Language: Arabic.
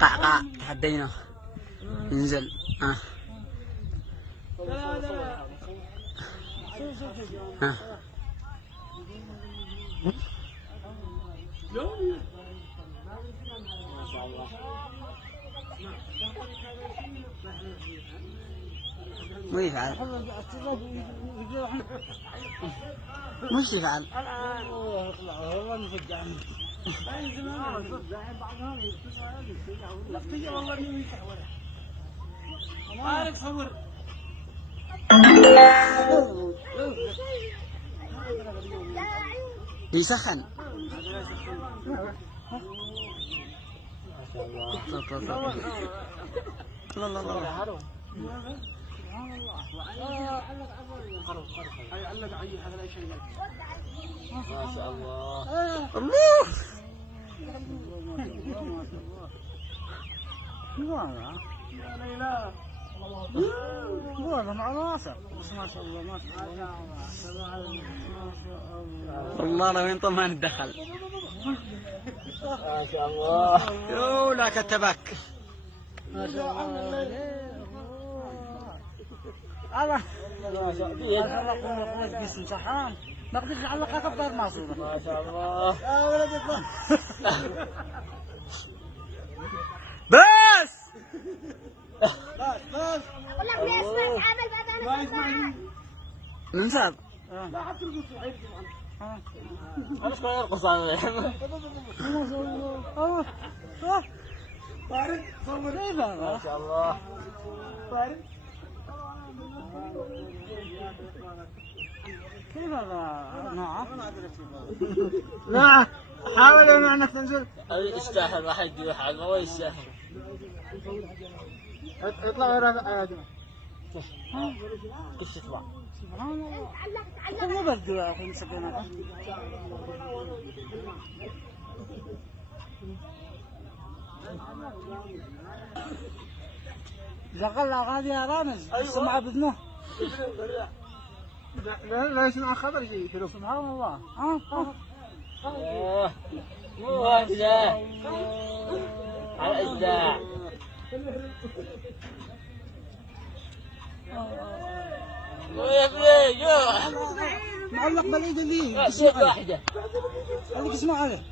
قعقاع تحدينا ننزل مو يفعل مش يفعل يسخن لا لا لا سبحان الله علق عي هذا لا شيء ما شاء الله الله لا والله مع راسه بس ما شاء الله ما شاء الله والله لو انت ما ندخل ما شاء الله يولا كتبك ما شاء الله الله الله الله جسم صحان ما قدرت نعلقها كبار معصومة ما شاء الله يا ولد الله بس بس والله ما يسمع عمل بعد ما يسمعني ننساب لا حتى القصة عيب انا شو يرقص على ما شاء الله طارق صور ما شاء الله طارق كيف هذا نوعه؟ لا حاول ان انا تنزل يستاهل واحد يروح على المويه يستاهل اطلع ورا كيف تطلع؟ سبحان الله مو برد يا اخي مسكينك شغل اغاني يا رامز اسمع بذنه لا يسمع خبر شيء سبحان الله مو هكذا على الإبداع يا ابني معلق بالإيد اللي واحدة خليك اسمع عليه